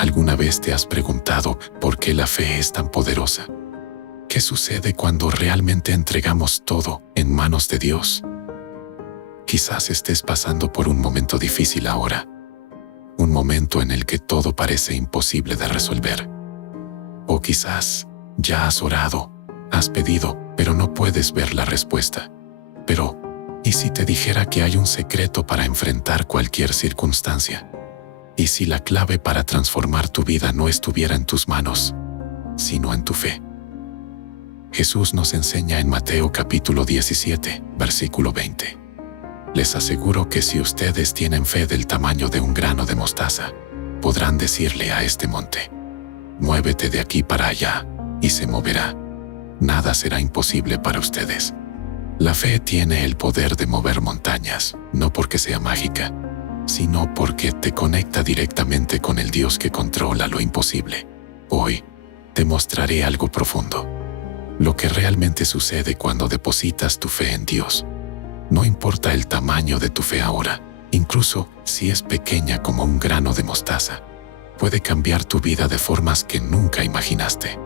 ¿Alguna vez te has preguntado por qué la fe es tan poderosa? ¿Qué sucede cuando realmente entregamos todo en manos de Dios? Quizás estés pasando por un momento difícil ahora, un momento en el que todo parece imposible de resolver. O quizás ya has orado, has pedido, pero no puedes ver la respuesta. Pero, ¿y si te dijera que hay un secreto para enfrentar cualquier circunstancia? ¿Y si la clave para transformar tu vida no estuviera en tus manos, sino en tu fe? Jesús nos enseña en Mateo capítulo 17, versículo 20. Les aseguro que si ustedes tienen fe del tamaño de un grano de mostaza, podrán decirle a este monte: muévete de aquí para allá, y se moverá. Nada será imposible para ustedes. La fe tiene el poder de mover montañas, no porque sea mágica, sino porque te conecta directamente con el Dios que controla lo imposible. Hoy, te mostraré algo profundo. Lo que realmente sucede cuando depositas tu fe en Dios. No importa el tamaño de tu fe ahora, incluso si es pequeña como un grano de mostaza, puede cambiar tu vida de formas que nunca imaginaste.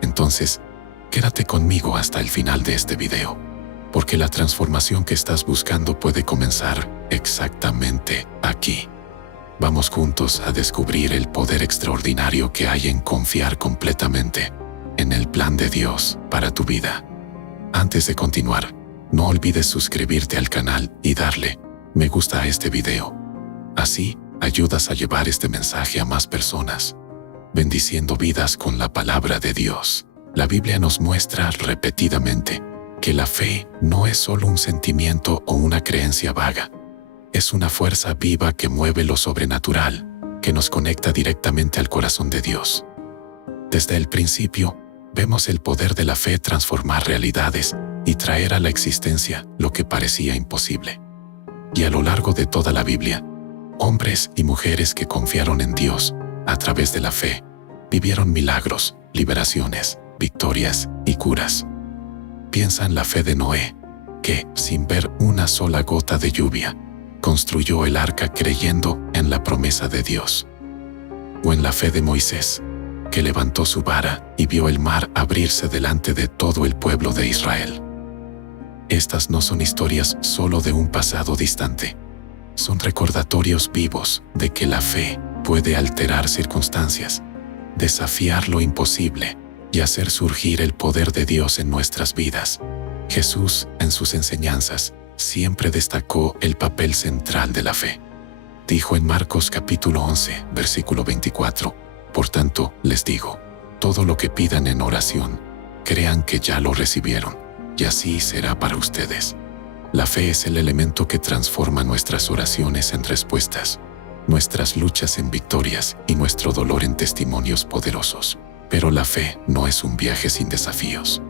Entonces, quédate conmigo hasta el final de este video, porque la transformación que estás buscando puede comenzar exactamente aquí. Vamos juntos a descubrir el poder extraordinario que hay en confiar completamente en el plan de Dios para tu vida. Antes de continuar, no olvides suscribirte al canal y darle me gusta a este video. Así, ayudas a llevar este mensaje a más personas, bendiciendo vidas con la palabra de Dios. La Biblia nos muestra repetidamente que la fe no es solo un sentimiento o una creencia vaga. Es una fuerza viva que mueve lo sobrenatural, que nos conecta directamente al corazón de Dios. Desde el principio, vemos el poder de la fe transformar realidades y traer a la existencia lo que parecía imposible. Y a lo largo de toda la Biblia, hombres y mujeres que confiaron en Dios a través de la fe, vivieron milagros, liberaciones, victorias y curas. Piensa en la fe de Noé, que, sin ver una sola gota de lluvia, construyó el arca creyendo en la promesa de Dios. O en la fe de Moisés, que levantó su vara y vio el mar abrirse delante de todo el pueblo de Israel. Estas no son historias solo de un pasado distante. Son recordatorios vivos de que la fe puede alterar circunstancias, desafiar lo imposible y hacer surgir el poder de Dios en nuestras vidas. Jesús, en sus enseñanzas, siempre destacó el papel central de la fe. Dijo en Marcos capítulo 11, versículo 24, por tanto, les digo, todo lo que pidan en oración, crean que ya lo recibieron, y así será para ustedes. La fe es el elemento que transforma nuestras oraciones en respuestas, nuestras luchas en victorias y nuestro dolor en testimonios poderosos. Pero la fe no es un viaje sin desafíos.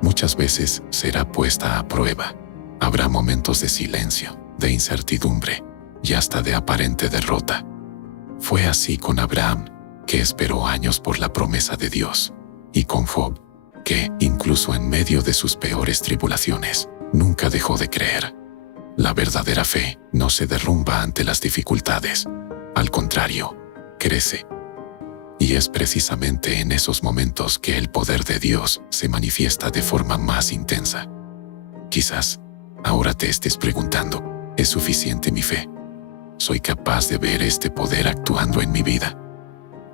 Muchas veces será puesta a prueba. Habrá momentos de silencio, de incertidumbre y hasta de aparente derrota. Fue así con Abraham, que esperó años por la promesa de Dios, y con Job, que, incluso en medio de sus peores tribulaciones, nunca dejó de creer. La verdadera fe no se derrumba ante las dificultades. Al contrario, crece. Y es precisamente en esos momentos que el poder de Dios se manifiesta de forma más intensa. Quizás ahora te estés preguntando, ¿es suficiente mi fe? ¿Soy capaz de ver este poder actuando en mi vida?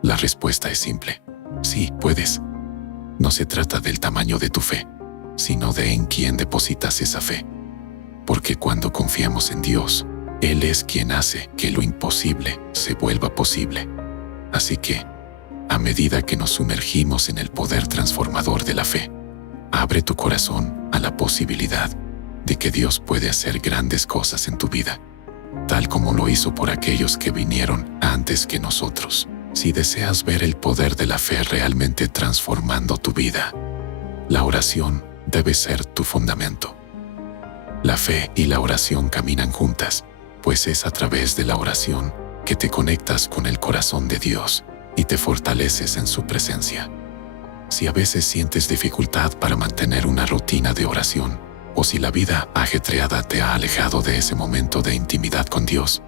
La respuesta es simple. Sí, puedes. No se trata del tamaño de tu fe, sino de en quién depositas esa fe. Porque cuando confiamos en Dios, Él es quien hace que lo imposible se vuelva posible. Así que, a medida que nos sumergimos en el poder transformador de la fe, abre tu corazón a la posibilidad de que Dios puede hacer grandes cosas en tu vida, tal como lo hizo por aquellos que vinieron antes que nosotros. Si deseas ver el poder de la fe realmente transformando tu vida, la oración debe ser tu fundamento. La fe y la oración caminan juntas, pues es a través de la oración que te conectas con el corazón de Dios y te fortaleces en su presencia. Si a veces sientes dificultad para mantener una rutina de oración, o si la vida ajetreada te ha alejado de ese momento de intimidad con Dios,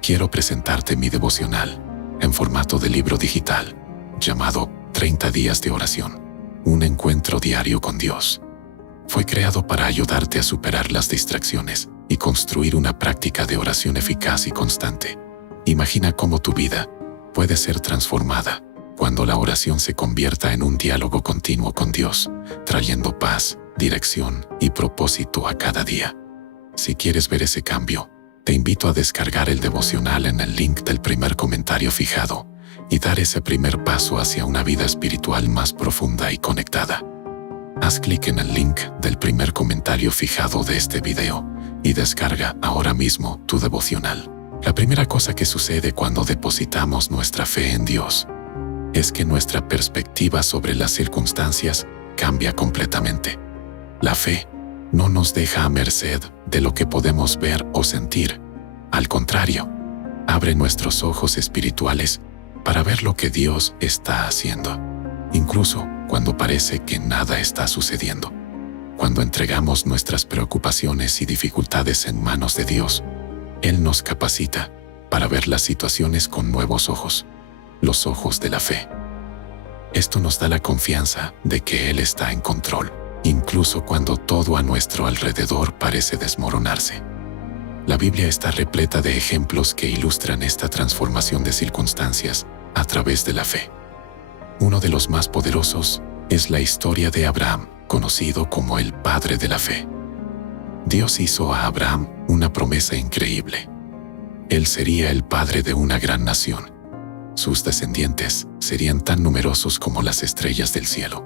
quiero presentarte mi devocional, en formato de libro digital, llamado 30 días de oración, un encuentro diario con Dios. Fue creado para ayudarte a superar las distracciones y construir una práctica de oración eficaz y constante. Imagina cómo tu vida puede ser transformada cuando la oración se convierta en un diálogo continuo con Dios, trayendo paz, dirección y propósito a cada día. Si quieres ver ese cambio, te invito a descargar el devocional en el link del primer comentario fijado y dar ese primer paso hacia una vida espiritual más profunda y conectada. Haz clic en el link del primer comentario fijado de este video y descarga ahora mismo tu devocional. La primera cosa que sucede cuando depositamos nuestra fe en Dios es que nuestra perspectiva sobre las circunstancias cambia completamente. La fe no nos deja a merced de lo que podemos ver o sentir. Al contrario, abre nuestros ojos espirituales para ver lo que Dios está haciendo, incluso cuando parece que nada está sucediendo. Cuando entregamos nuestras preocupaciones y dificultades en manos de Dios, Él nos capacita para ver las situaciones con nuevos ojos, los ojos de la fe. Esto nos da la confianza de que Él está en control, incluso cuando todo a nuestro alrededor parece desmoronarse. La Biblia está repleta de ejemplos que ilustran esta transformación de circunstancias a través de la fe. Uno de los más poderosos es la historia de Abraham, conocido como el padre de la fe. Dios hizo a Abraham una promesa increíble. Él sería el padre de una gran nación. Sus descendientes serían tan numerosos como las estrellas del cielo.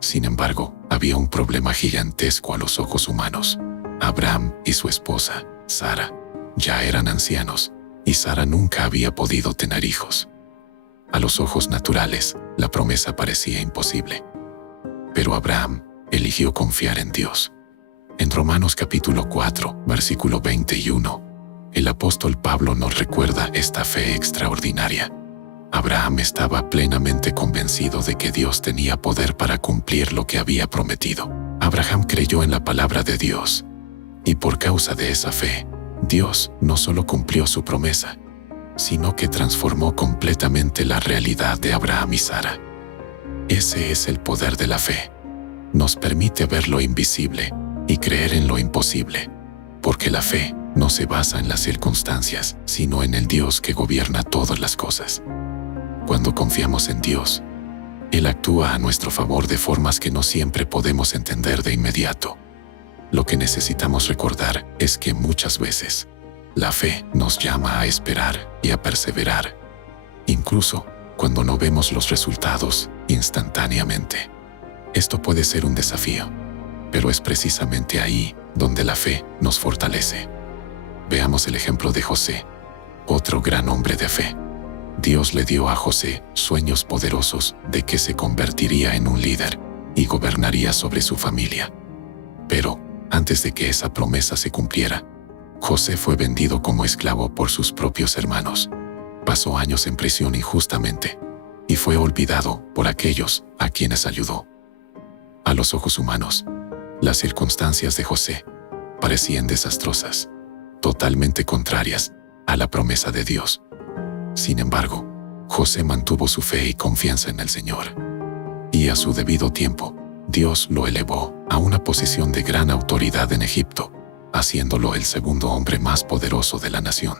Sin embargo, había un problema gigantesco a los ojos humanos. Abraham y su esposa, Sara, ya eran ancianos, y Sara nunca había podido tener hijos. A los ojos naturales, la promesa parecía imposible. Pero Abraham eligió confiar en Dios. En Romanos capítulo 4, versículo 21, el apóstol Pablo nos recuerda esta fe extraordinaria. Abraham estaba plenamente convencido de que Dios tenía poder para cumplir lo que había prometido. Abraham creyó en la palabra de Dios, y por causa de esa fe, Dios no solo cumplió su promesa, sino que transformó completamente la realidad de Abraham y Sara. Ese es el poder de la fe. Nos permite ver lo invisible y creer en lo imposible, porque la fe no se basa en las circunstancias, sino en el Dios que gobierna todas las cosas. Cuando confiamos en Dios, Él actúa a nuestro favor de formas que no siempre podemos entender de inmediato. Lo que necesitamos recordar es que muchas veces la fe nos llama a esperar y a perseverar, incluso cuando no vemos los resultados instantáneamente. Esto puede ser un desafío, pero es precisamente ahí donde la fe nos fortalece. Veamos el ejemplo de José, otro gran hombre de fe. Dios le dio a José sueños poderosos de que se convertiría en un líder y gobernaría sobre su familia. Pero, antes de que esa promesa se cumpliera, José fue vendido como esclavo por sus propios hermanos. Pasó años en prisión injustamente y fue olvidado por aquellos a quienes ayudó. A los ojos humanos, las circunstancias de José parecían desastrosas, totalmente contrarias a la promesa de Dios. Sin embargo, José mantuvo su fe y confianza en el Señor. Y a su debido tiempo, Dios lo elevó a una posición de gran autoridad en Egipto, haciéndolo el segundo hombre más poderoso de la nación.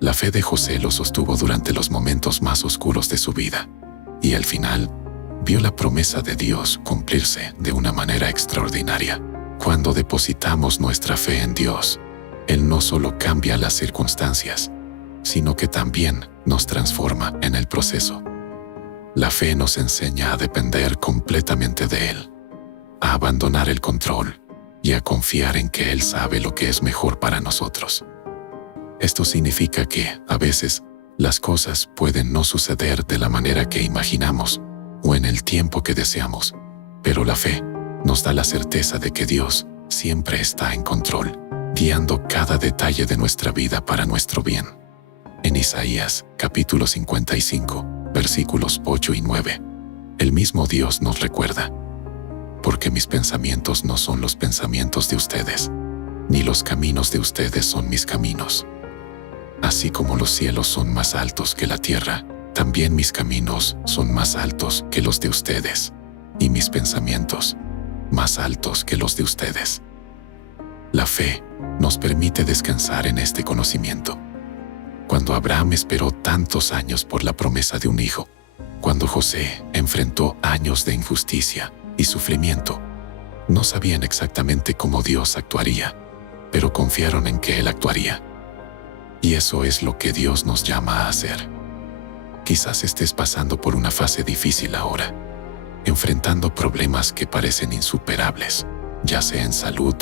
La fe de José lo sostuvo durante los momentos más oscuros de su vida, y al final, vio la promesa de Dios cumplirse de una manera extraordinaria. Cuando depositamos nuestra fe en Dios, Él no solo cambia las circunstancias, sino que también nos transforma en el proceso. La fe nos enseña a depender completamente de Él, a abandonar el control y a confiar en que Él sabe lo que es mejor para nosotros. Esto significa que, a veces, las cosas pueden no suceder de la manera que imaginamos o en el tiempo que deseamos, pero la fe nos da la certeza de que Dios siempre está en control, guiando cada detalle de nuestra vida para nuestro bien. En Isaías, capítulo 55, versículos 8 y 9, el mismo Dios nos recuerda: porque mis pensamientos no son los pensamientos de ustedes, ni los caminos de ustedes son mis caminos. así como los cielos son más altos que la tierra, también mis caminos son más altos que los de ustedes, y mis pensamientos más altos que los de ustedes. La fe nos permite descansar en este conocimiento. Cuando Abraham esperó tantos años por la promesa de un hijo, cuando José enfrentó años de injusticia y sufrimiento, no sabían exactamente cómo Dios actuaría, pero confiaron en que Él actuaría. Y eso es lo que Dios nos llama a hacer. Quizás estés pasando por una fase difícil ahora, enfrentando problemas que parecen insuperables, ya sea en salud,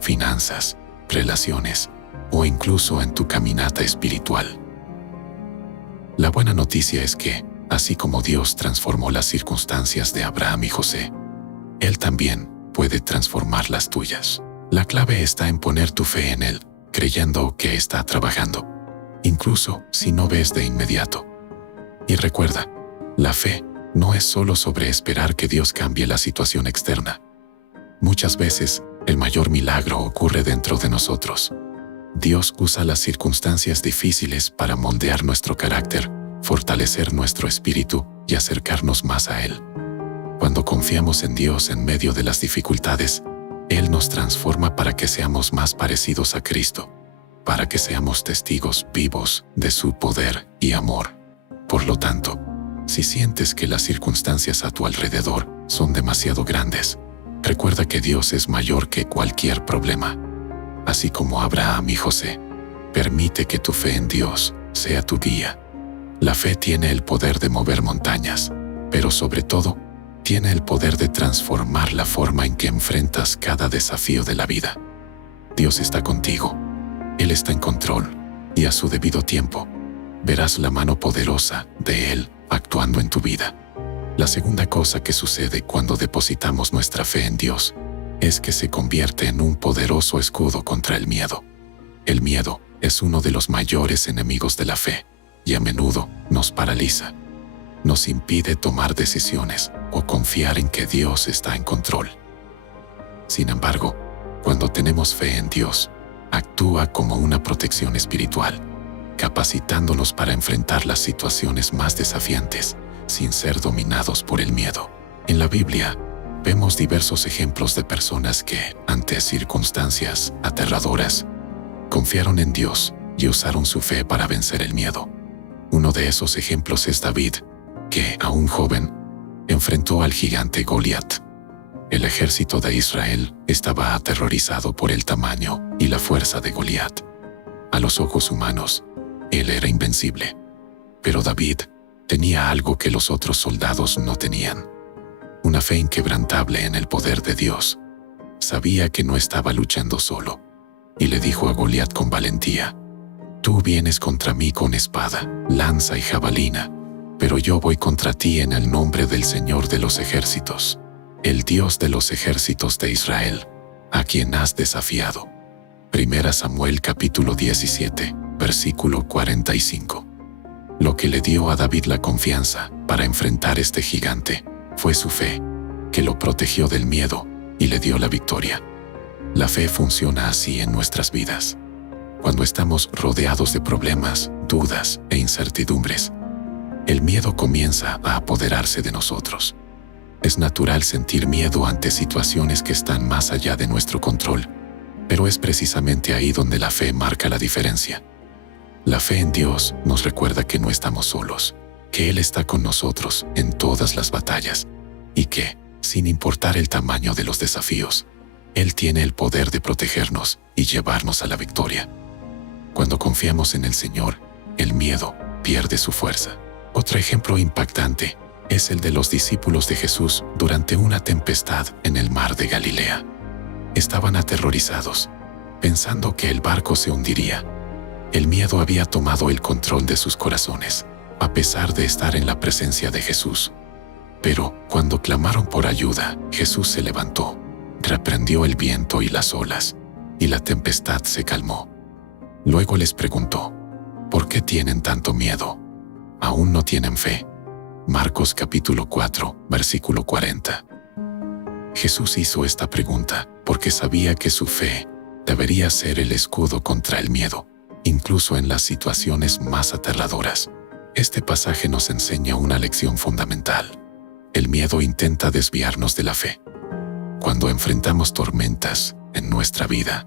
finanzas, relaciones o incluso en tu caminata espiritual. La buena noticia es que, así como Dios transformó las circunstancias de Abraham y José, Él también puede transformar las tuyas. La clave está en poner tu fe en Él, creyendo que está trabajando, incluso si no ves de inmediato. Y recuerda, la fe no es solo sobre esperar que Dios cambie la situación externa. Muchas veces, el mayor milagro ocurre dentro de nosotros. Dios usa las circunstancias difíciles para moldear nuestro carácter, fortalecer nuestro espíritu y acercarnos más a Él. Cuando confiamos en Dios en medio de las dificultades, Él nos transforma para que seamos más parecidos a Cristo, para que seamos testigos vivos de su poder y amor. Por lo tanto, si sientes que las circunstancias a tu alrededor son demasiado grandes, recuerda que Dios es mayor que cualquier problema. Así como Abraham y José, permite que tu fe en Dios sea tu guía. La fe tiene el poder de mover montañas, pero sobre todo, tiene el poder de transformar la forma en que enfrentas cada desafío de la vida. Dios está contigo, Él está en control, y a su debido tiempo, verás la mano poderosa de Él actuando en tu vida. La segunda cosa que sucede cuando depositamos nuestra fe en Dios es que se convierte en un poderoso escudo contra el miedo. El miedo es uno de los mayores enemigos de la fe y a menudo nos paraliza. Nos impide tomar decisiones o confiar en que Dios está en control. Sin embargo, cuando tenemos fe en Dios, actúa como una protección espiritual, capacitándonos para enfrentar las situaciones más desafiantes sin ser dominados por el miedo. En la Biblia, vemos diversos ejemplos de personas que, ante circunstancias aterradoras, confiaron en Dios y usaron su fe para vencer el miedo. Uno de esos ejemplos es David, que, aún joven, enfrentó al gigante Goliat. El ejército de Israel estaba aterrorizado por el tamaño y la fuerza de Goliat. A los ojos humanos, él era invencible. Pero David tenía algo que los otros soldados no tenían: una fe inquebrantable en el poder de Dios. Sabía que no estaba luchando solo, y le dijo a Goliat con valentía: «Tú vienes contra mí con espada, lanza y jabalina, pero yo voy contra ti en el nombre del Señor de los ejércitos, el Dios de los ejércitos de Israel, a quien has desafiado». 1 Samuel capítulo 17, versículo 45. Lo que le dio a David la confianza para enfrentar este gigante fue su fe, que lo protegió del miedo y le dio la victoria. La fe funciona así en nuestras vidas. Cuando estamos rodeados de problemas, dudas e incertidumbres, el miedo comienza a apoderarse de nosotros. Es natural sentir miedo ante situaciones que están más allá de nuestro control, pero es precisamente ahí donde la fe marca la diferencia. La fe en Dios nos recuerda que no estamos solos, que Él está con nosotros en todas las batallas, y que, sin importar el tamaño de los desafíos, Él tiene el poder de protegernos y llevarnos a la victoria. Cuando confiamos en el Señor, el miedo pierde su fuerza. Otro ejemplo impactante es el de los discípulos de Jesús durante una tempestad en el mar de Galilea. Estaban aterrorizados, pensando que el barco se hundiría. El miedo había tomado el control de sus corazones, a pesar de estar en la presencia de Jesús. Pero, cuando clamaron por ayuda, Jesús se levantó, reprendió el viento y las olas, y la tempestad se calmó. Luego les preguntó: ¿por qué tienen tanto miedo? ¿Aún no tienen fe? Marcos capítulo 4, versículo 40. Jesús hizo esta pregunta porque sabía que su fe debería ser el escudo contra el miedo, incluso en las situaciones más aterradoras. Este pasaje nos enseña una lección fundamental. El miedo intenta desviarnos de la fe. Cuando enfrentamos tormentas en nuestra vida,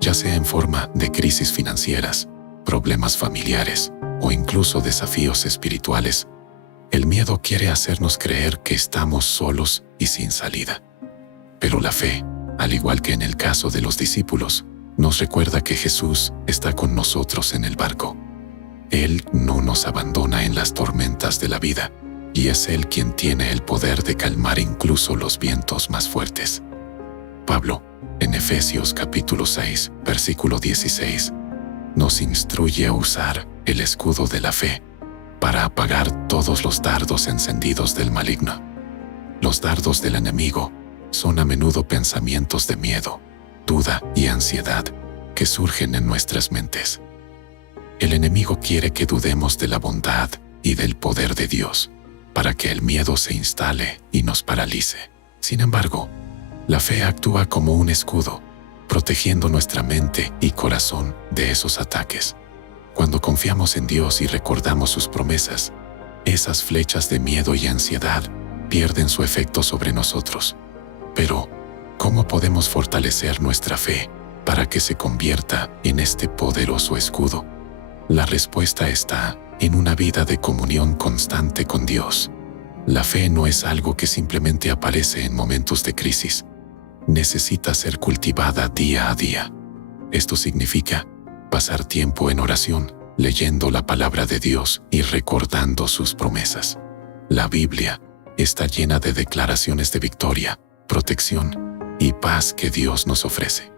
ya sea en forma de crisis financieras, problemas familiares o incluso desafíos espirituales, el miedo quiere hacernos creer que estamos solos y sin salida. Pero la fe, al igual que en el caso de los discípulos, nos recuerda que Jesús está con nosotros en el barco. Él no nos abandona en las tormentas de la vida, y es Él quien tiene el poder de calmar incluso los vientos más fuertes. Pablo, en Efesios capítulo 6, versículo 16, nos instruye a usar el escudo de la fe para apagar todos los dardos encendidos del maligno. Los dardos del enemigo son a menudo pensamientos de miedo, duda y ansiedad que surgen en nuestras mentes. El enemigo quiere que dudemos de la bondad y del poder de Dios, para que el miedo se instale y nos paralice. Sin embargo, la fe actúa como un escudo, protegiendo nuestra mente y corazón de esos ataques. Cuando confiamos en Dios y recordamos sus promesas, esas flechas de miedo y ansiedad pierden su efecto sobre nosotros. Pero, ¿cómo podemos fortalecer nuestra fe para que se convierta en este poderoso escudo? La respuesta está en una vida de comunión constante con Dios. La fe no es algo que simplemente aparece en momentos de crisis. Necesita ser cultivada día a día. Esto significa pasar tiempo en oración, leyendo la palabra de Dios y recordando sus promesas. La Biblia está llena de declaraciones de victoria, protección y paz que Dios nos ofrece.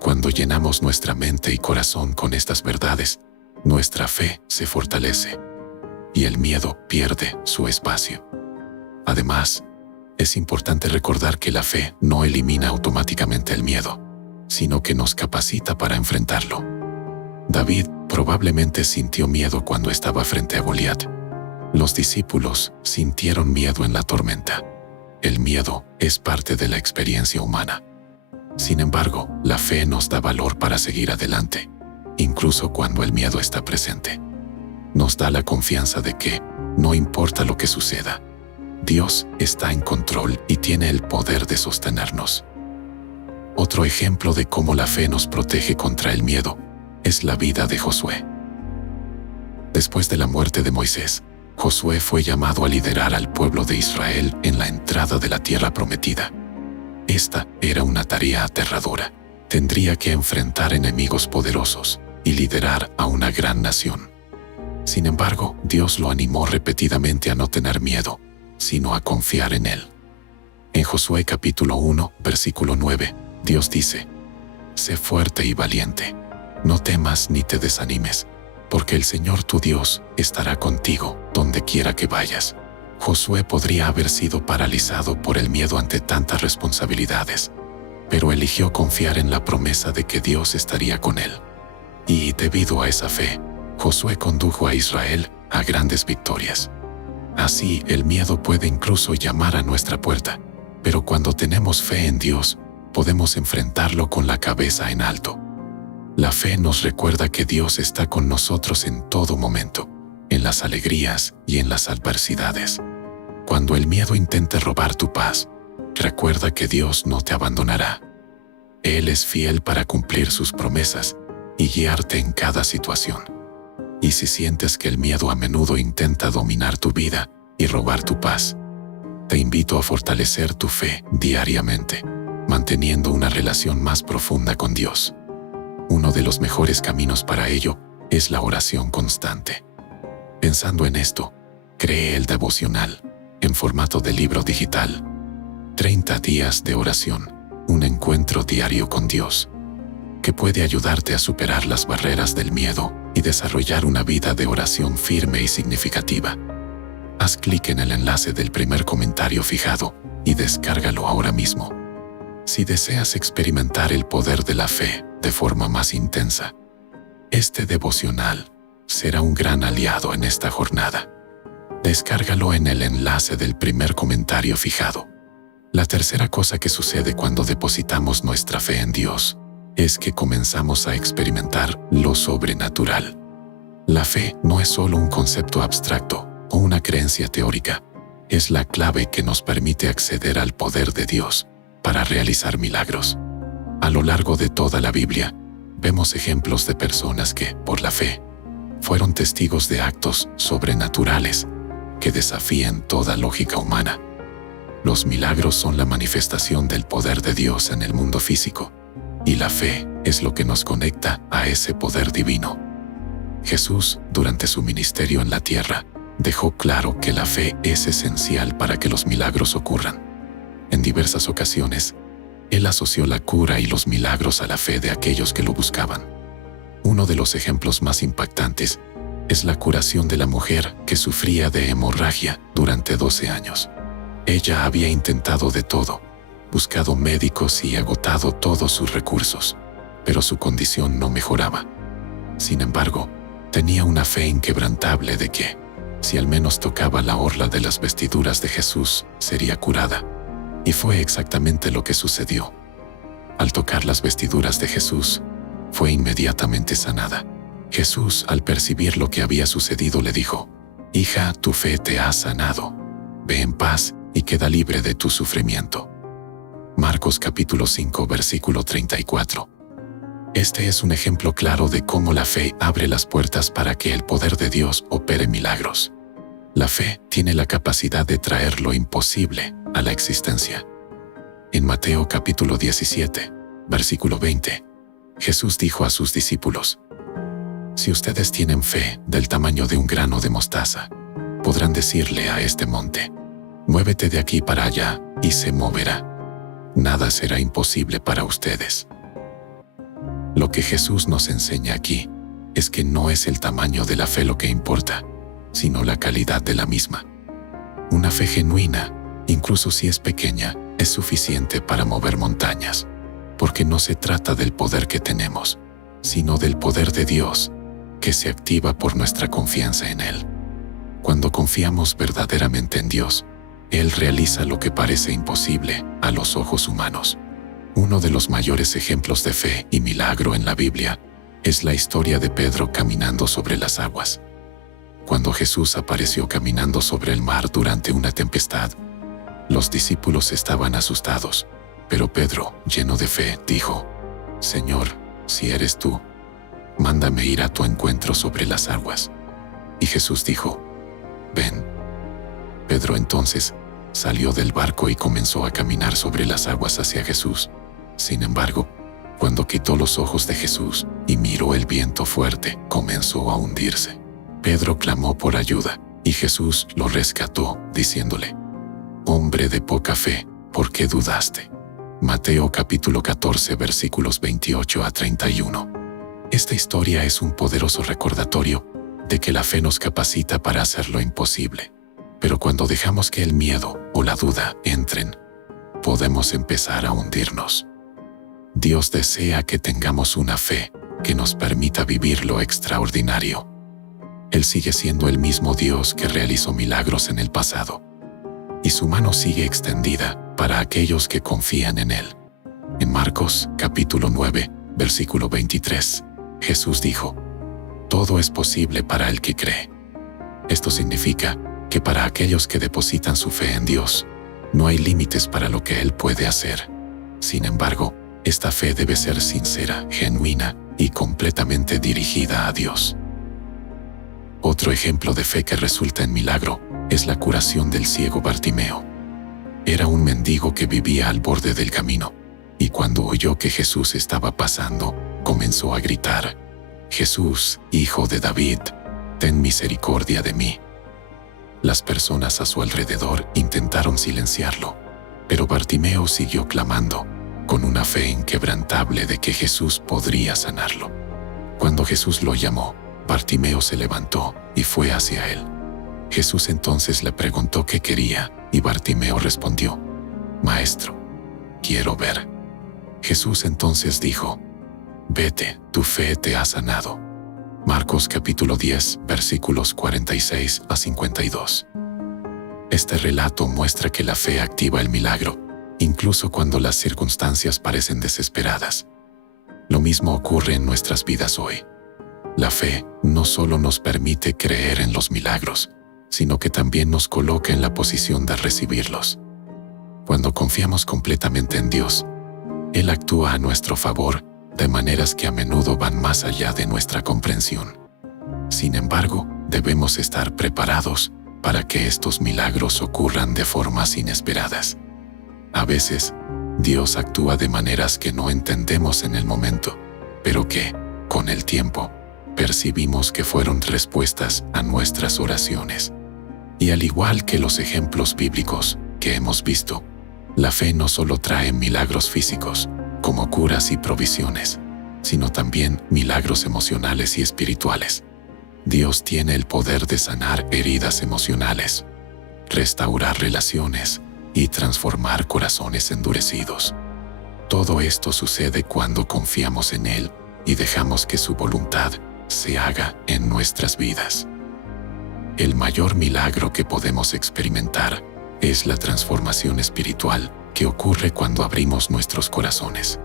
Cuando llenamos nuestra mente y corazón con estas verdades, nuestra fe se fortalece y el miedo pierde su espacio. Además, es importante recordar que la fe no elimina automáticamente el miedo, sino que nos capacita para enfrentarlo. David probablemente sintió miedo cuando estaba frente a Goliat. Los discípulos sintieron miedo en la tormenta. El miedo es parte de la experiencia humana. Sin embargo, la fe nos da valor para seguir adelante, incluso cuando el miedo está presente. Nos da la confianza de que, no importa lo que suceda, Dios está en control y tiene el poder de sostenernos. Otro ejemplo de cómo la fe nos protege contra el miedo es la vida de Josué. Después de la muerte de Moisés, Josué fue llamado a liderar al pueblo de Israel en la entrada de la tierra prometida. Esta era una tarea aterradora. Tendría que enfrentar enemigos poderosos y liderar a una gran nación. Sin embargo, Dios lo animó repetidamente a no tener miedo, sino a confiar en Él. En Josué capítulo 1, versículo 9, Dios dice: «Sé fuerte y valiente, no temas ni te desanimes, porque el Señor tu Dios estará contigo donde quiera que vayas». Josué podría haber sido paralizado por el miedo ante tantas responsabilidades, pero eligió confiar en la promesa de que Dios estaría con él. Y debido a esa fe, Josué condujo a Israel a grandes victorias. Así, el miedo puede incluso llamar a nuestra puerta, pero cuando tenemos fe en Dios, podemos enfrentarlo con la cabeza en alto. La fe nos recuerda que Dios está con nosotros en todo momento, en las alegrías y en las adversidades. Cuando el miedo intente robar tu paz, recuerda que Dios no te abandonará. Él es fiel para cumplir sus promesas y guiarte en cada situación. Y si sientes que el miedo a menudo intenta dominar tu vida y robar tu paz, te invito a fortalecer tu fe diariamente, manteniendo una relación más profunda con Dios. Uno de los mejores caminos para ello es la oración constante. Pensando en esto, cree el devocional, en formato de libro digital. 30 días de oración, un encuentro diario con Dios, que puede ayudarte a superar las barreras del miedo y desarrollar una vida de oración firme y significativa. Haz clic en el enlace del primer comentario fijado y descárgalo ahora mismo. Si deseas experimentar el poder de la fe de forma más intensa, este devocional será un gran aliado en esta jornada. Descárgalo en el enlace del primer comentario fijado. La tercera cosa que sucede cuando depositamos nuestra fe en Dios es que comenzamos a experimentar lo sobrenatural. La fe no es solo un concepto abstracto o una creencia teórica, es la clave que nos permite acceder al poder de Dios para realizar milagros. A lo largo de toda la Biblia, vemos ejemplos de personas que, por la fe, fueron testigos de actos sobrenaturales que desafían toda lógica humana. Los milagros son la manifestación del poder de Dios en el mundo físico, y la fe es lo que nos conecta a ese poder divino. Jesús, durante su ministerio en la tierra, dejó claro que la fe es esencial para que los milagros ocurran. En diversas ocasiones, Él asoció la cura y los milagros a la fe de aquellos que lo buscaban. Uno de los ejemplos más impactantes es la curación de la mujer que sufría de hemorragia durante 12 años. Ella había intentado de todo, buscado médicos y agotado todos sus recursos, pero su condición no mejoraba. Sin embargo, tenía una fe inquebrantable de que, si al menos tocaba la orla de las vestiduras de Jesús, sería curada. Y fue exactamente lo que sucedió. Al tocar las vestiduras de Jesús, fue inmediatamente sanada. Jesús, al percibir lo que había sucedido, le dijo: «Hija, tu fe te ha sanado. Ve en paz y queda libre de tu sufrimiento». Marcos capítulo 5, versículo 34. Este es un ejemplo claro de cómo la fe abre las puertas para que el poder de Dios opere milagros. La fe tiene la capacidad de traer lo imposible a la existencia. En Mateo capítulo 17, versículo 20, Jesús dijo a sus discípulos: «Si ustedes tienen fe del tamaño de un grano de mostaza, podrán decirle a este monte: muévete de aquí para allá, y se moverá. Nada será imposible para ustedes». Lo que Jesús nos enseña aquí es que no es el tamaño de la fe lo que importa, sino la calidad de la misma. Una fe genuina, incluso si es pequeña, es suficiente para mover montañas, porque no se trata del poder que tenemos, sino del poder de Dios, que se activa por nuestra confianza en Él. Cuando confiamos verdaderamente en Dios, Él realiza lo que parece imposible a los ojos humanos. Uno de los mayores ejemplos de fe y milagro en la Biblia es la historia de Pedro caminando sobre las aguas. Cuando Jesús apareció caminando sobre el mar durante una tempestad, los discípulos estaban asustados, pero Pedro, lleno de fe, dijo: «Señor, si eres tú, mándame ir a tu encuentro sobre las aguas». Y Jesús dijo: «Ven». Pedro entonces salió del barco y comenzó a caminar sobre las aguas hacia Jesús. Sin embargo, cuando quitó los ojos de Jesús y miró el viento fuerte, comenzó a hundirse. Pedro clamó por ayuda, y Jesús lo rescató, diciéndole: «Hombre de poca fe, ¿por qué dudaste?». Mateo capítulo 14, versículos 28 a 31. Esta historia es un poderoso recordatorio de que la fe nos capacita para hacer lo imposible. Pero cuando dejamos que el miedo o la duda entren, podemos empezar a hundirnos. Dios desea que tengamos una fe que nos permita vivir lo extraordinario. Él sigue siendo el mismo Dios que realizó milagros en el pasado, y su mano sigue extendida para aquellos que confían en Él. En Marcos capítulo 9, versículo 23, Jesús dijo: «Todo es posible para el que cree». Esto significa que para aquellos que depositan su fe en Dios, no hay límites para lo que Él puede hacer. Sin embargo, esta fe debe ser sincera, genuina y completamente dirigida a Dios. Otro ejemplo de fe que resulta en milagro es la curación del ciego Bartimeo. Era un mendigo que vivía al borde del camino, y cuando oyó que Jesús estaba pasando, comenzó a gritar: «Jesús, Hijo de David, ten misericordia de mí». Las personas a su alrededor intentaron silenciarlo, pero Bartimeo siguió clamando, con una fe inquebrantable de que Jesús podría sanarlo. Cuando Jesús lo llamó, Bartimeo se levantó y fue hacia él. Jesús entonces le preguntó qué quería, y Bartimeo respondió: «Maestro, quiero ver». Jesús entonces dijo: «Vete, tu fe te ha sanado». Marcos capítulo 10, versículos 46 a 52. Este relato muestra que la fe activa el milagro, incluso cuando las circunstancias parecen desesperadas. Lo mismo ocurre en nuestras vidas hoy. La fe no solo nos permite creer en los milagros, sino que también nos coloca en la posición de recibirlos. Cuando confiamos completamente en Dios, Él actúa a nuestro favor de maneras que a menudo van más allá de nuestra comprensión. Sin embargo, debemos estar preparados para que estos milagros ocurran de formas inesperadas. A veces, Dios actúa de maneras que no entendemos en el momento, pero que, con el tiempo, percibimos que fueron respuestas a nuestras oraciones. Y al igual que los ejemplos bíblicos que hemos visto, la fe no solo trae milagros físicos, como curas y provisiones, sino también milagros emocionales y espirituales. Dios tiene el poder de sanar heridas emocionales, restaurar relaciones y transformar corazones endurecidos. Todo esto sucede cuando confiamos en Él y dejamos que su voluntad se haga en nuestras vidas. El mayor milagro que podemos experimentar es la transformación espiritual que ocurre cuando abrimos nuestros corazones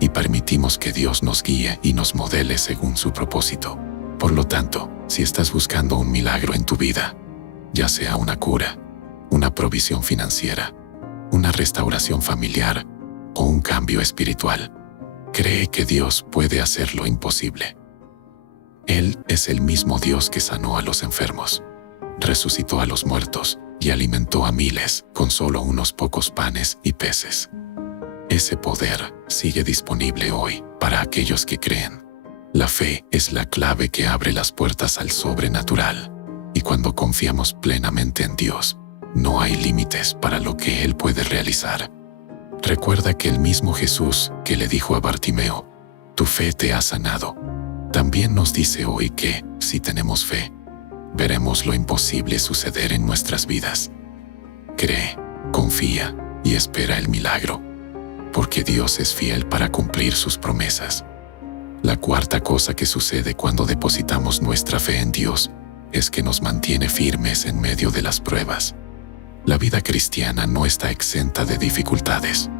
y permitimos que Dios nos guíe y nos modele según su propósito. Por lo tanto, si estás buscando un milagro en tu vida, ya sea una cura, una provisión financiera, una restauración familiar o un cambio espiritual, cree que Dios puede hacer lo imposible. Él es el mismo Dios que sanó a los enfermos, resucitó a los muertos y alimentó a miles con solo unos pocos panes y peces. Ese poder sigue disponible hoy para aquellos que creen. La fe es la clave que abre las puertas al sobrenatural, y cuando confiamos plenamente en Dios, no hay límites para lo que Él puede realizar. Recuerda que el mismo Jesús que le dijo a Bartimeo, «Tu fe te ha sanado», también nos dice hoy que, si tenemos fe, veremos lo imposible suceder en nuestras vidas. Cree, confía y espera el milagro, porque Dios es fiel para cumplir sus promesas. La cuarta cosa que sucede cuando depositamos nuestra fe en Dios es que nos mantiene firmes en medio de las pruebas. La vida cristiana no está exenta de dificultades.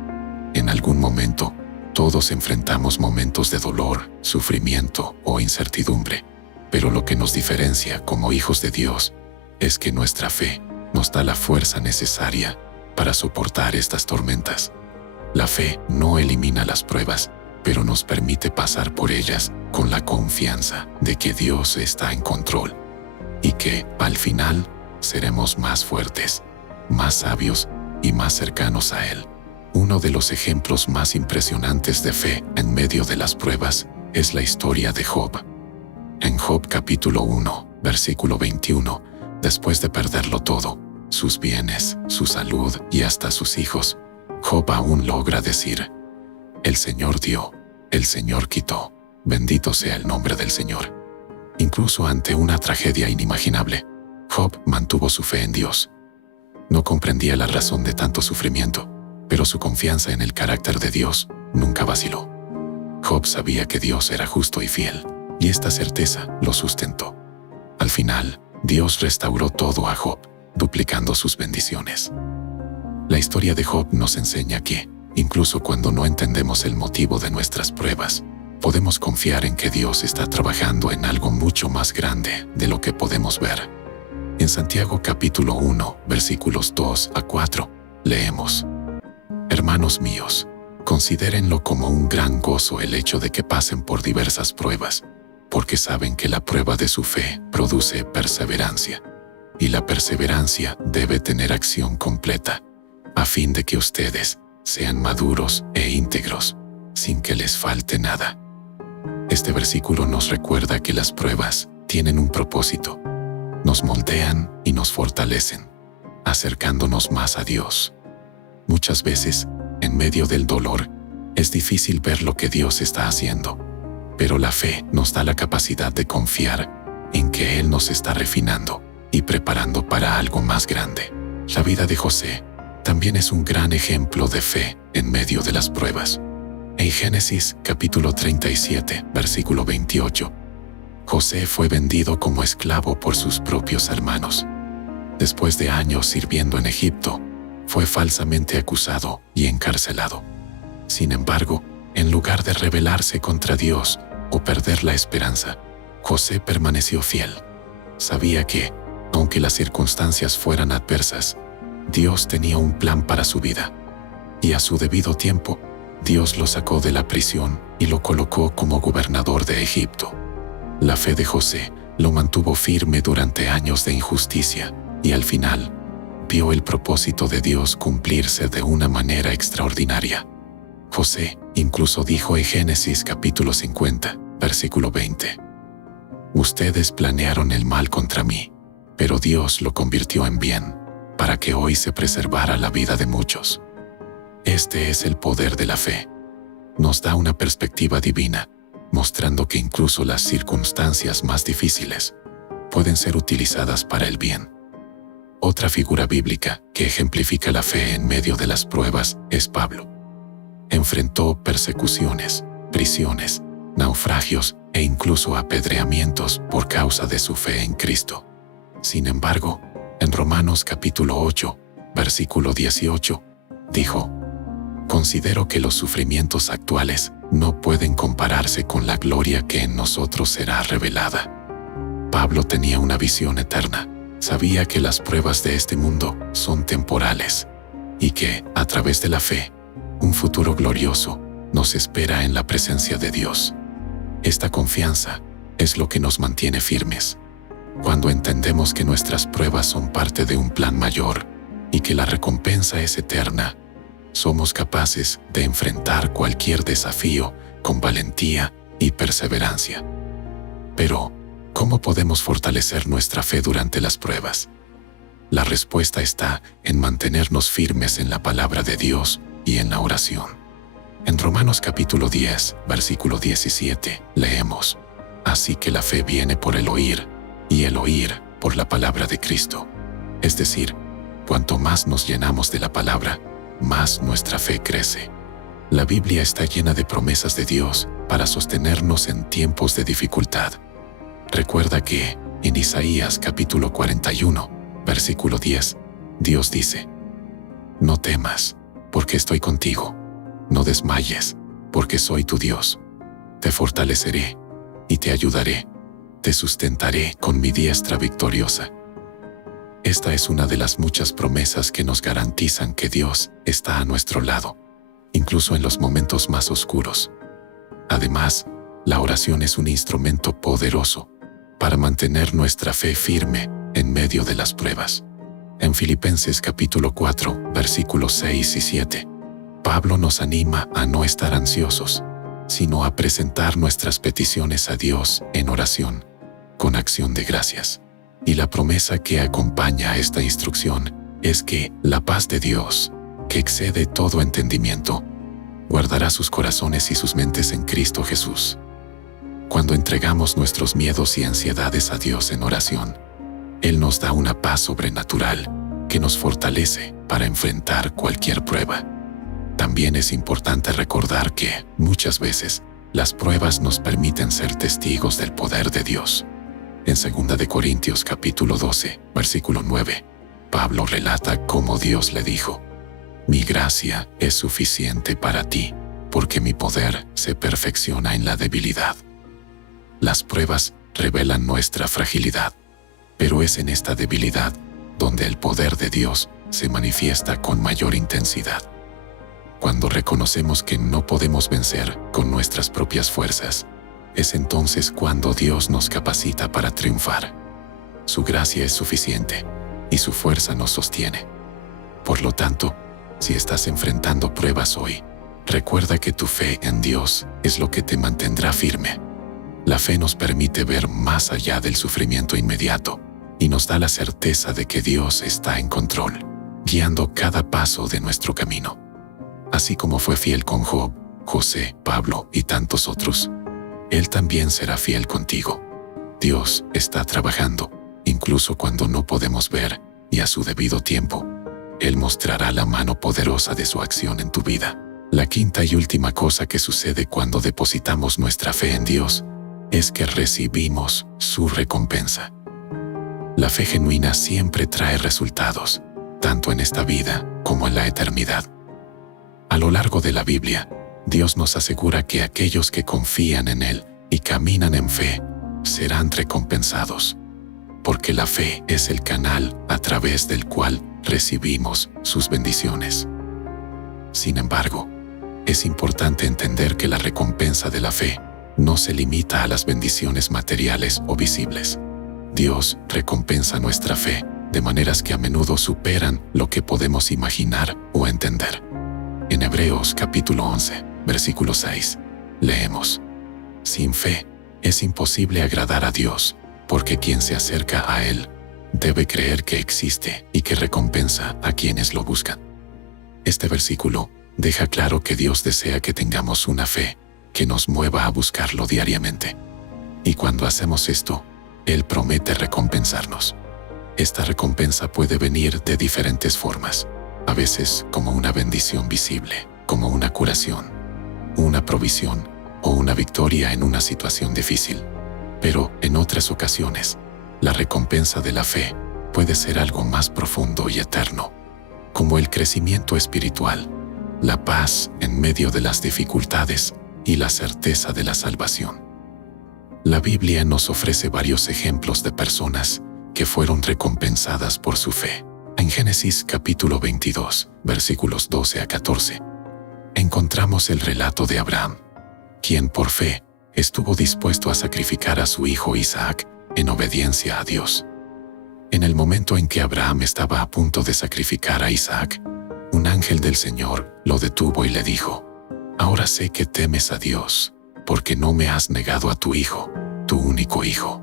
En algún momento, todos enfrentamos momentos de dolor, sufrimiento o incertidumbre, pero lo que nos diferencia como hijos de Dios es que nuestra fe nos da la fuerza necesaria para soportar estas tormentas. La fe no elimina las pruebas, pero nos permite pasar por ellas con la confianza de que Dios está en control y que, al final, seremos más fuertes, más sabios y más cercanos a Él. Uno de los ejemplos más impresionantes de fe en medio de las pruebas es la historia de Job. En Job capítulo 1, versículo 21, después de perderlo todo, sus bienes, su salud y hasta sus hijos, Job aún logra decir, «El Señor dio, el Señor quitó, bendito sea el nombre del Señor». Incluso ante una tragedia inimaginable, Job mantuvo su fe en Dios. No comprendía la razón de tanto sufrimiento, pero su confianza en el carácter de Dios nunca vaciló. Job sabía que Dios era justo y fiel, y esta certeza lo sustentó. Al final, Dios restauró todo a Job, duplicando sus bendiciones. La historia de Job nos enseña que, incluso cuando no entendemos el motivo de nuestras pruebas, podemos confiar en que Dios está trabajando en algo mucho más grande de lo que podemos ver. En Santiago capítulo 1, versículos 2 a 4, leemos, «Hermanos míos, considérenlo como un gran gozo el hecho de que pasen por diversas pruebas, porque saben que la prueba de su fe produce perseverancia, y la perseverancia debe tener acción completa, a fin de que ustedes sean maduros e íntegros, sin que les falte nada». Este versículo nos recuerda que las pruebas tienen un propósito. Nos moldean y nos fortalecen, acercándonos más a Dios. Muchas veces, en medio del dolor, es difícil ver lo que Dios está haciendo, pero la fe nos da la capacidad de confiar en que Él nos está refinando y preparando para algo más grande. La vida de José también es un gran ejemplo de fe en medio de las pruebas. En Génesis capítulo 37, versículo 28, José fue vendido como esclavo por sus propios hermanos. Después de años sirviendo en Egipto, fue falsamente acusado y encarcelado. Sin embargo, En lugar de rebelarse contra Dios o perder la esperanza, José permaneció fiel. Sabía que, aunque las circunstancias fueran adversas, Dios tenía un plan para su vida. Y a su debido tiempo, Dios lo sacó de la prisión y lo colocó como gobernador de Egipto. La fe de José lo mantuvo firme durante años de injusticia y al final vio el propósito de Dios cumplirse de una manera extraordinaria. José incluso dijo en Génesis capítulo 50, versículo 20: Ustedes planearon el mal contra mí, pero Dios lo convirtió en bien, para que hoy se preservara la vida de muchos. Este es el poder de la fe. Nos da una perspectiva divina, mostrando que incluso las circunstancias más difíciles pueden ser utilizadas para el bien. Otra figura bíblica que ejemplifica la fe en medio de las pruebas es Pablo. Enfrentó persecuciones, prisiones, naufragios e incluso apedreamientos por causa de su fe en Cristo. Sin embargo, en Romanos capítulo 8, versículo 18, dijo: Considero que los sufrimientos actuales no pueden compararse con la gloria que en nosotros será revelada. Pablo tenía una visión eterna. Sabía que las pruebas de este mundo son temporales y que, a través de la fe, un futuro glorioso nos espera en la presencia de Dios. Esta confianza es lo que nos mantiene firmes. Cuando entendemos que nuestras pruebas son parte de un plan mayor y que la recompensa es eterna, somos capaces de enfrentar cualquier desafío con valentía y perseverancia. Pero, ¿cómo podemos fortalecer nuestra fe durante las pruebas? La respuesta está en mantenernos firmes en la palabra de Dios y en la oración. En Romanos capítulo 10, versículo 17, leemos: Así que la fe viene por el oír, y el oír por la palabra de Cristo. Es decir, cuanto más nos llenamos de la palabra, más nuestra fe crece. La Biblia está llena de promesas de Dios para sostenernos en tiempos de dificultad. Recuerda que, en Isaías capítulo 41, versículo 10, Dios dice: No temas, porque estoy contigo. No desmayes, porque soy tu Dios. Te fortaleceré y te ayudaré. Te sustentaré con mi diestra victoriosa. Esta es una de las muchas promesas que nos garantizan que Dios está a nuestro lado, incluso en los momentos más oscuros. Además, la oración es un instrumento poderoso para mantener nuestra fe firme en medio de las pruebas. En Filipenses capítulo 4, versículos 6 y 7, Pablo nos anima a no estar ansiosos, sino a presentar nuestras peticiones a Dios en oración, con acción de gracias. Y la promesa que acompaña a esta instrucción es que la paz de Dios, que excede todo entendimiento, guardará sus corazones y sus mentes en Cristo Jesús. Cuando entregamos nuestros miedos y ansiedades a Dios en oración, Él nos da una paz sobrenatural que nos fortalece para enfrentar cualquier prueba. También es importante recordar que, muchas veces, las pruebas nos permiten ser testigos del poder de Dios. En 2 de Corintios capítulo 12, versículo 9, Pablo relata cómo Dios le dijo: Mi gracia es suficiente para ti, porque mi poder se perfecciona en la debilidad. Las pruebas revelan nuestra fragilidad, pero es en esta debilidad donde el poder de Dios se manifiesta con mayor intensidad. Cuando reconocemos que no podemos vencer con nuestras propias fuerzas, es entonces cuando Dios nos capacita para triunfar. Su gracia es suficiente y su fuerza nos sostiene. Por lo tanto, si estás enfrentando pruebas hoy, recuerda que tu fe en Dios es lo que te mantendrá firme. La fe nos permite ver más allá del sufrimiento inmediato y nos da la certeza de que Dios está en control, guiando cada paso de nuestro camino. Así como fue fiel con Job, José, Pablo y tantos otros, Él también será fiel contigo. Dios está trabajando, incluso cuando no podemos ver, y a su debido tiempo, Él mostrará la mano poderosa de su acción en tu vida. La quinta y última cosa que sucede cuando depositamos nuestra fe en Dios es que recibimos su recompensa. La fe genuina siempre trae resultados, tanto en esta vida como en la eternidad. A lo largo de la Biblia, Dios nos asegura que aquellos que confían en Él y caminan en fe serán recompensados, porque la fe es el canal a través del cual recibimos sus bendiciones. Sin embargo, es importante entender que la recompensa de la fe no se limita a las bendiciones materiales o visibles. Dios recompensa nuestra fe de maneras que a menudo superan lo que podemos imaginar o entender. En Hebreos capítulo 11, versículo 6, leemos: Sin fe es imposible agradar a Dios, porque quien se acerca a Él debe creer que existe y que recompensa a quienes lo buscan. Este versículo deja claro que Dios desea que tengamos una fe que nos mueva a buscarlo diariamente. Y cuando hacemos esto, Él promete recompensarnos. Esta recompensa puede venir de diferentes formas, a veces como una bendición visible, como una curación, una provisión o una victoria en una situación difícil. Pero en otras ocasiones, la recompensa de la fe puede ser algo más profundo y eterno, como el crecimiento espiritual, la paz en medio de las dificultades y la certeza de la salvación. La Biblia nos ofrece varios ejemplos de personas que fueron recompensadas por su fe. En Génesis capítulo 22, versículos 12 a 14, encontramos el relato de Abraham, quien por fe estuvo dispuesto a sacrificar a su hijo Isaac en obediencia a Dios. En el momento en que Abraham estaba a punto de sacrificar a Isaac, un ángel del Señor lo detuvo y le dijo: Ahora sé que temes a Dios, porque no me has negado a tu hijo, tu único hijo.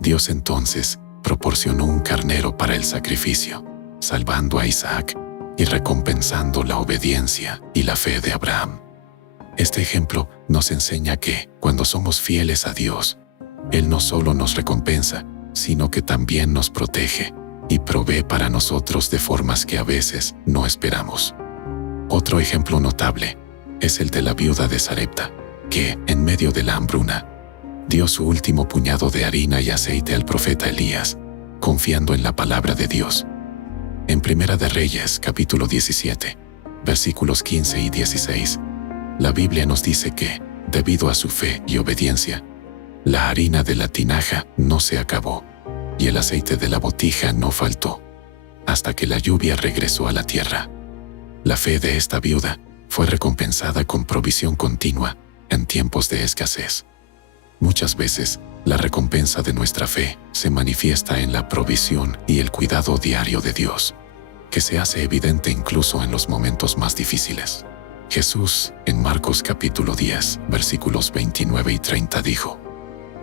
Dios entonces proporcionó un carnero para el sacrificio, salvando a Isaac y recompensando la obediencia y la fe de Abraham. Este ejemplo nos enseña que, cuando somos fieles a Dios, Él no solo nos recompensa, sino que también nos protege y provee para nosotros de formas que a veces no esperamos. Otro ejemplo notable es el de la viuda de Sarepta, que, en medio de la hambruna, dio su último puñado de harina y aceite al profeta Elías, confiando en la palabra de Dios. En Primera de Reyes, capítulo 17, versículos 15 y 16, la Biblia nos dice que, debido a su fe y obediencia, la harina de la tinaja no se acabó, y el aceite de la botija no faltó, hasta que la lluvia regresó a la tierra. La fe de esta viuda fue recompensada con provisión continua en tiempos de escasez. Muchas veces, la recompensa de nuestra fe se manifiesta en la provisión y el cuidado diario de Dios, que se hace evidente incluso en los momentos más difíciles. Jesús, en Marcos capítulo 10, versículos 29 y 30 dijo: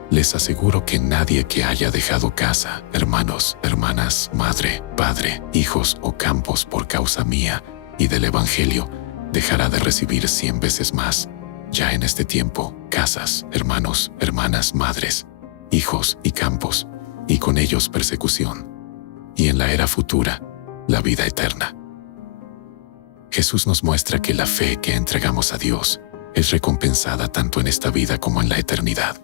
Les aseguro que nadie que haya dejado casa, hermanos, hermanas, madre, padre, hijos o campos por causa mía y del Evangelio, dejará de recibir 100 veces más, ya en este tiempo, casas, hermanos, hermanas, madres, hijos y campos, y con ellos persecución, y en la era futura, la vida eterna. Jesús nos muestra que la fe que entregamos a Dios es recompensada tanto en esta vida como en la eternidad.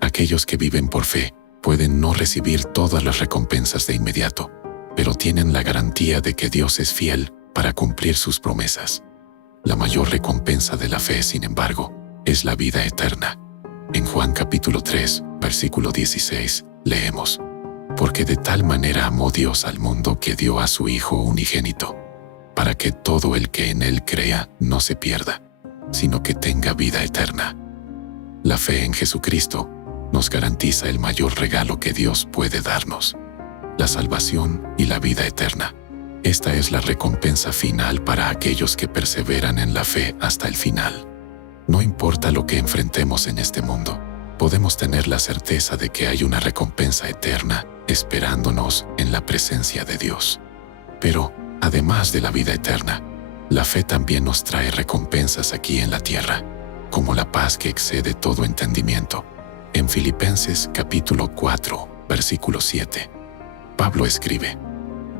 Aquellos que viven por fe pueden no recibir todas las recompensas de inmediato, pero tienen la garantía de que Dios es fiel para cumplir sus promesas. La mayor recompensa de la fe, sin embargo, es la vida eterna. En Juan capítulo 3, versículo 16, leemos: Porque de tal manera amó Dios al mundo que dio a su Hijo unigénito, para que todo el que en Él crea no se pierda, sino que tenga vida eterna. La fe en Jesucristo nos garantiza el mayor regalo que Dios puede darnos: la salvación y la vida eterna. Esta es la recompensa final para aquellos que perseveran en la fe hasta el final. No importa lo que enfrentemos en este mundo, podemos tener la certeza de que hay una recompensa eterna esperándonos en la presencia de Dios. Pero, además de la vida eterna, la fe también nos trae recompensas aquí en la tierra, como la paz que excede todo entendimiento. En Filipenses capítulo 4, versículo 7, Pablo escribe: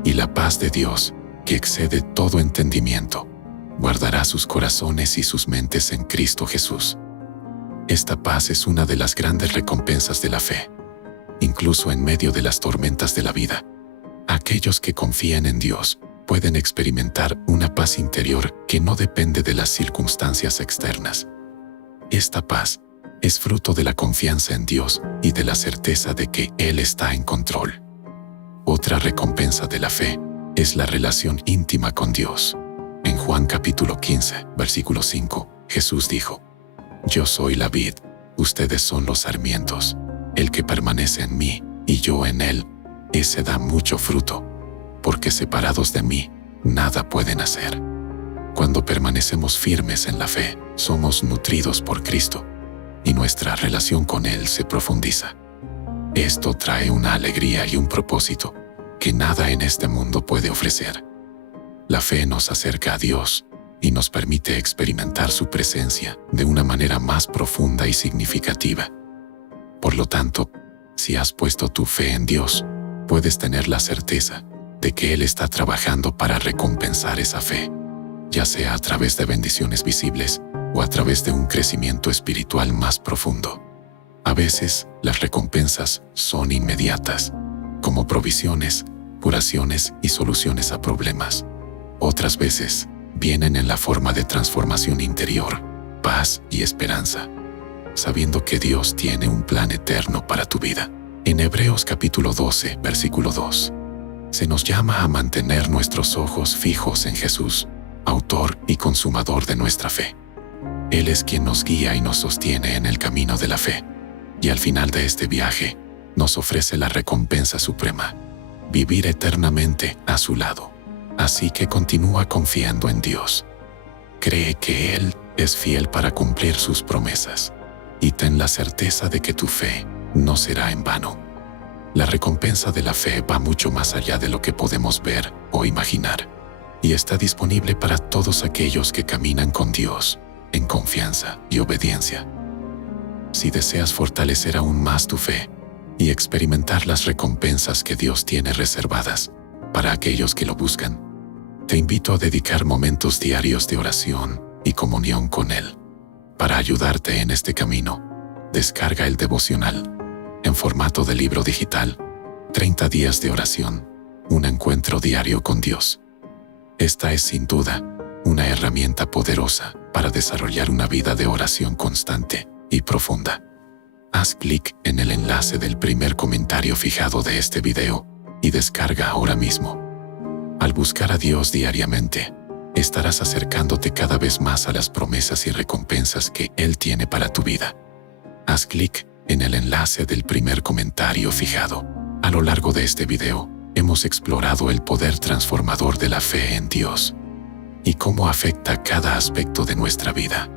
Y la paz de Dios, que excede todo entendimiento, guardará sus corazones y sus mentes en Cristo Jesús. Esta paz es una de las grandes recompensas de la fe. Incluso en medio de las tormentas de la vida, aquellos que confían en Dios pueden experimentar una paz interior que no depende de las circunstancias externas. Esta paz es fruto de la confianza en Dios y de la certeza de que Él está en control. Otra recompensa de la fe es la relación íntima con Dios. En Juan capítulo 15, versículo 5, Jesús dijo: Yo soy la vid, ustedes son los sarmientos. El que permanece en mí y yo en él, ese da mucho fruto, porque separados de mí, nada pueden hacer. Cuando permanecemos firmes en la fe, somos nutridos por Cristo, y nuestra relación con Él se profundiza. Esto trae una alegría y un propósito que nada en este mundo puede ofrecer. La fe nos acerca a Dios y nos permite experimentar su presencia de una manera más profunda y significativa. Por lo tanto, si has puesto tu fe en Dios, puedes tener la certeza de que Él está trabajando para recompensar esa fe, ya sea a través de bendiciones visibles o a través de un crecimiento espiritual más profundo. A veces, las recompensas son inmediatas, como provisiones, curaciones y soluciones a problemas. Otras veces, vienen en la forma de transformación interior, paz y esperanza, sabiendo que Dios tiene un plan eterno para tu vida. En Hebreos capítulo 12, versículo 2, se nos llama a mantener nuestros ojos fijos en Jesús, autor y consumador de nuestra fe. Él es quien nos guía y nos sostiene en el camino de la fe, y al final de este viaje, nos ofrece la recompensa suprema: vivir eternamente a su lado. Así que continúa confiando en Dios. Cree que Él es fiel para cumplir sus promesas, y ten la certeza de que tu fe no será en vano. La recompensa de la fe va mucho más allá de lo que podemos ver o imaginar, y está disponible para todos aquellos que caminan con Dios en confianza y obediencia. Si deseas fortalecer aún más tu fe y experimentar las recompensas que Dios tiene reservadas para aquellos que lo buscan, te invito a dedicar momentos diarios de oración y comunión con Él. Para ayudarte en este camino, descarga el devocional en formato de libro digital, 30 días de oración, un encuentro diario con Dios. Esta es sin duda una herramienta poderosa para desarrollar una vida de oración constante y profunda. Haz clic en el enlace del primer comentario fijado de este video y descarga ahora mismo. Al buscar a Dios diariamente, estarás acercándote cada vez más a las promesas y recompensas que Él tiene para tu vida. Haz clic en el enlace del primer comentario fijado. A lo largo de este video, hemos explorado el poder transformador de la fe en Dios y cómo afecta cada aspecto de nuestra vida.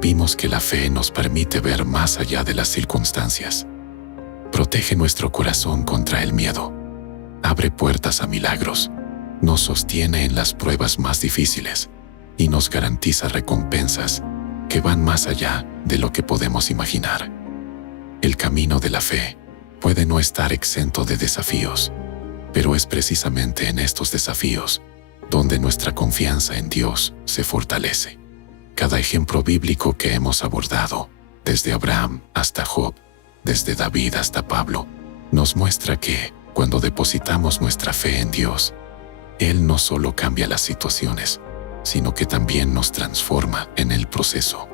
Vimos que la fe nos permite ver más allá de las circunstancias. Protege nuestro corazón contra el miedo. Abre puertas a milagros. Nos sostiene en las pruebas más difíciles y nos garantiza recompensas que van más allá de lo que podemos imaginar. El camino de la fe puede no estar exento de desafíos, pero es precisamente en estos desafíos donde nuestra confianza en Dios se fortalece. Cada ejemplo bíblico que hemos abordado, desde Abraham hasta Job, desde David hasta Pablo, nos muestra que, cuando depositamos nuestra fe en Dios, Él no solo cambia las situaciones, sino que también nos transforma en el proceso.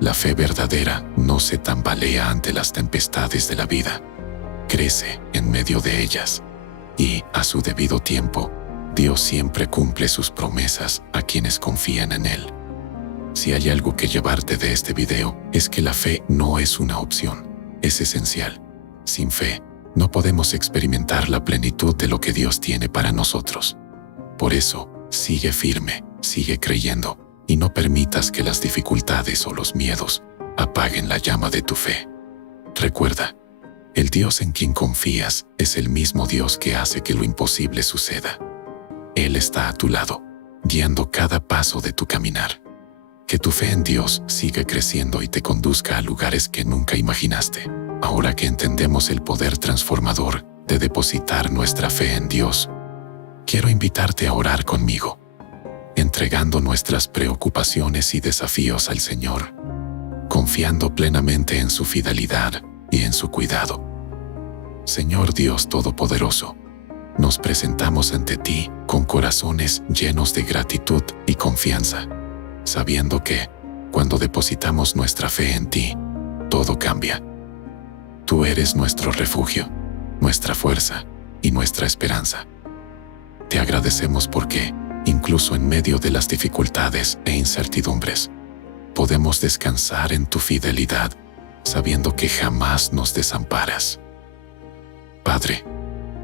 La fe verdadera no se tambalea ante las tempestades de la vida, crece en medio de ellas, y, a su debido tiempo, Dios siempre cumple sus promesas a quienes confían en Él. Si hay algo que llevarte de este video, es que la fe no es una opción, es esencial. Sin fe, no podemos experimentar la plenitud de lo que Dios tiene para nosotros. Por eso, sigue firme, sigue creyendo, y no permitas que las dificultades o los miedos apaguen la llama de tu fe. Recuerda, el Dios en quien confías es el mismo Dios que hace que lo imposible suceda. Él está a tu lado, guiando cada paso de tu caminar. Que tu fe en Dios siga creciendo y te conduzca a lugares que nunca imaginaste. Ahora que entendemos el poder transformador de depositar nuestra fe en Dios, quiero invitarte a orar conmigo, entregando nuestras preocupaciones y desafíos al Señor, confiando plenamente en su fidelidad y en su cuidado. Señor Dios Todopoderoso, nos presentamos ante ti con corazones llenos de gratitud y confianza, sabiendo que, cuando depositamos nuestra fe en ti, todo cambia. Tú eres nuestro refugio, nuestra fuerza y nuestra esperanza. Te agradecemos porque, incluso en medio de las dificultades e incertidumbres, podemos descansar en tu fidelidad, sabiendo que jamás nos desamparas. Padre,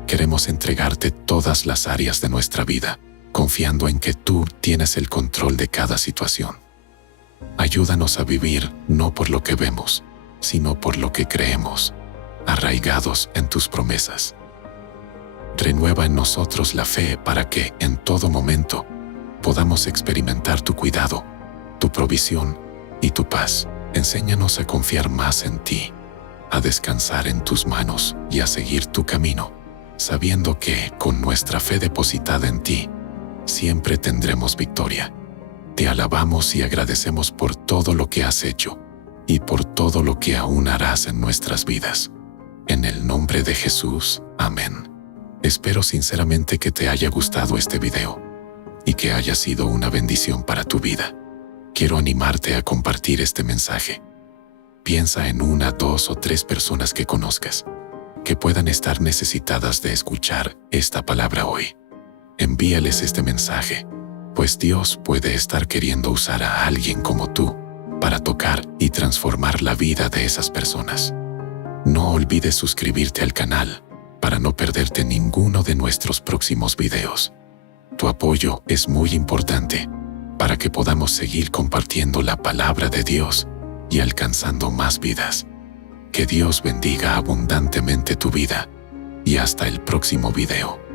queremos entregarte todas las áreas de nuestra vida, confiando en que tú tienes el control de cada situación. Ayúdanos a vivir no por lo que vemos, sino por lo que creemos, arraigados en tus promesas. Renueva en nosotros la fe para que, en todo momento, podamos experimentar tu cuidado, tu provisión y tu paz. Enséñanos a confiar más en ti, a descansar en tus manos y a seguir tu camino, sabiendo que, con nuestra fe depositada en ti, siempre tendremos victoria. Te alabamos y agradecemos por todo lo que has hecho y por todo lo que aún harás en nuestras vidas. En el nombre de Jesús, amén. Espero sinceramente que te haya gustado este video y que haya sido una bendición para tu vida. Quiero animarte a compartir este mensaje. Piensa en 1, 2 o 3 personas que conozcas, que puedan estar necesitadas de escuchar esta palabra hoy. Envíales este mensaje, pues Dios puede estar queriendo usar a alguien como tú para tocar y transformar la vida de esas personas. No olvides suscribirte al canal para no perderte ninguno de nuestros próximos videos. Tu apoyo es muy importante para que podamos seguir compartiendo la palabra de Dios y alcanzando más vidas. Que Dios bendiga abundantemente tu vida y hasta el próximo video.